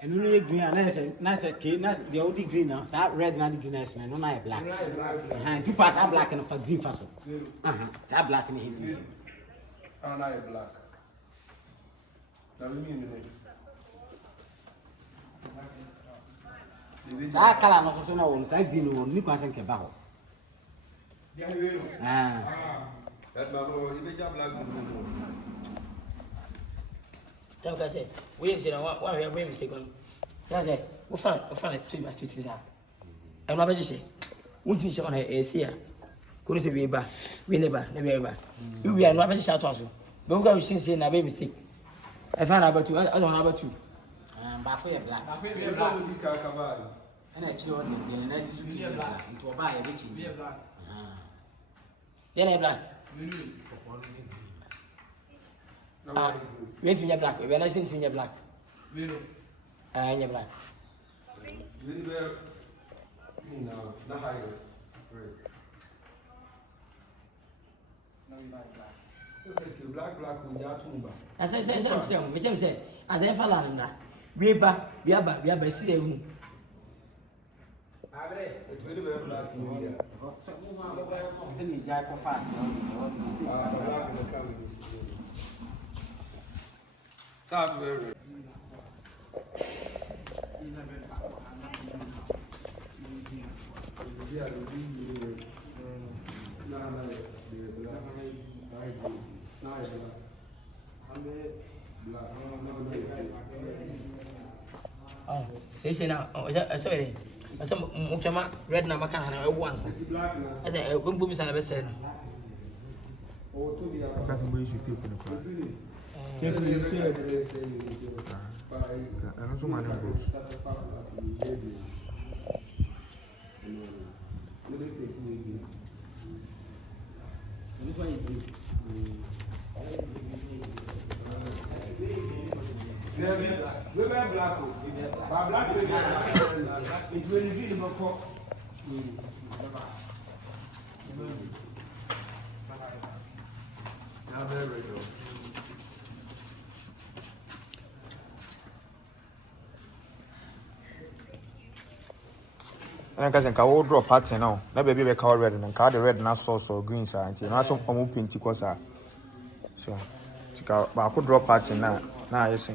And only green, and nice, the old green now. So red and green is man, no, I black. Two parts are black and for green faso. That black and him. And I black. Now we mean it. Sa color no so no say green no ni kwan senke ba ho. That man he be black. Tell me say, we say one we have mistake on. Tell say, we find it so much to say. And what say? Won't you say on a see couldn't say we ba, we never. We are not shout also. But we say na be mistake. I found about two, I don't know about two. But for black. And actually the next is black into a buy a bit. Then black. We ain't in black. We are not in your black. In your black. I said, which I'm saying, I then fall on that. We are see the room. That's very. Oh, say now, sorry. I said, Mukama, red number can have once. I said, when boobies are best. That's the way you should take the car. And also my name goes. We wear black. But black it will reveal the cock. Now there we go. And I can all draw pattern now. That baby be called red and card the red and sauce or green side. And also I'm paint because so but I could draw pattern now. Now I see.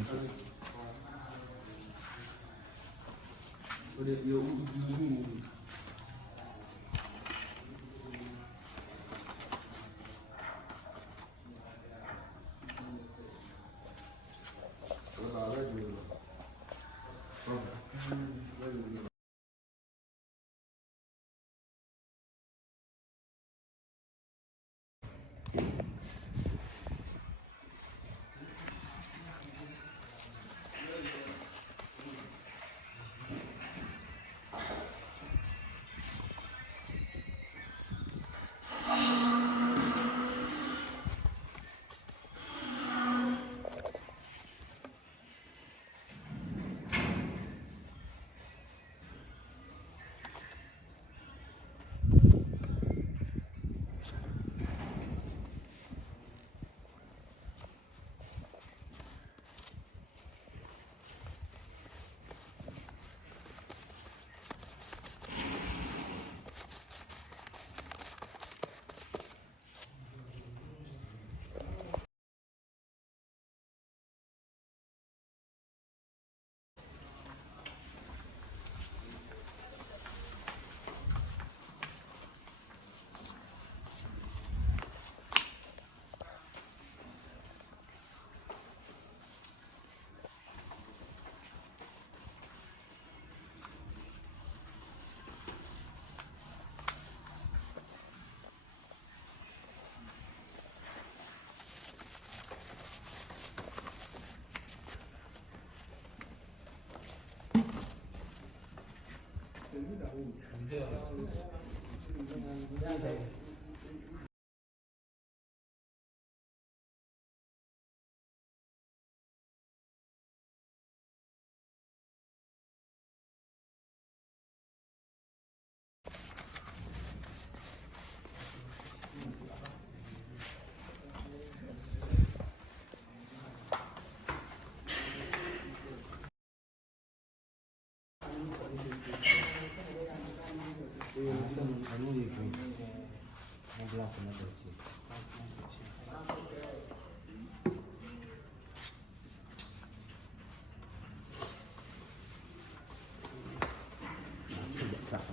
black na to chi.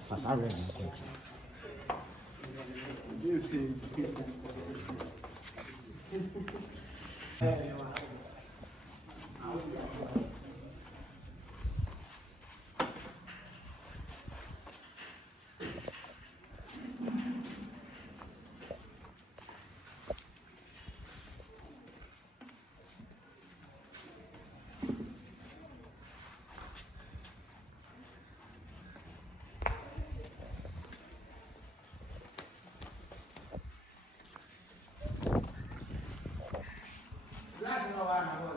Fast red na to chi. Last no one.